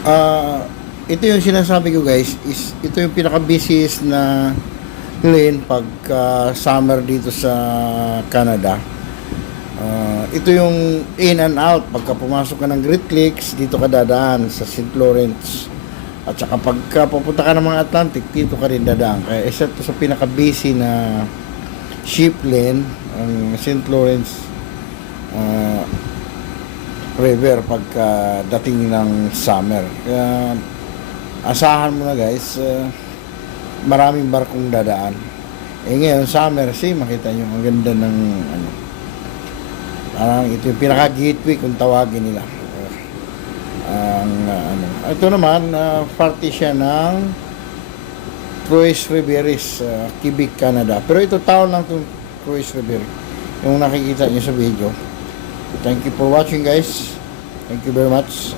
Ah, ito yung sinasabi ko guys, is ito yung pinaka-busiest na lane pag summer dito sa Canada. Ito yung in and out pagka pumasok ka ng Great Lakes, dito ka dadaan sa St. Lawrence. At saka pagka pupunta ka ng mga Atlantic, dito ka rin dadaan. Kaya isa to sa pinaka-busy na ship lane, ang St. Lawrence ah, River pagka dating ng summer. Kaya asahan mo na guys, maraming barkong dadaan. Ngayon summer, makita nyo ang ganda ng ano, parang ito yung pinaka gateway kung tawagin nila. Ang ano, ito naman party siya ng Cruise Riveris, Quebec, Canada. Pero ito town lang itong Cruise River, yung nakikita nyo sa video. Thank you for watching guys. Thank you very much.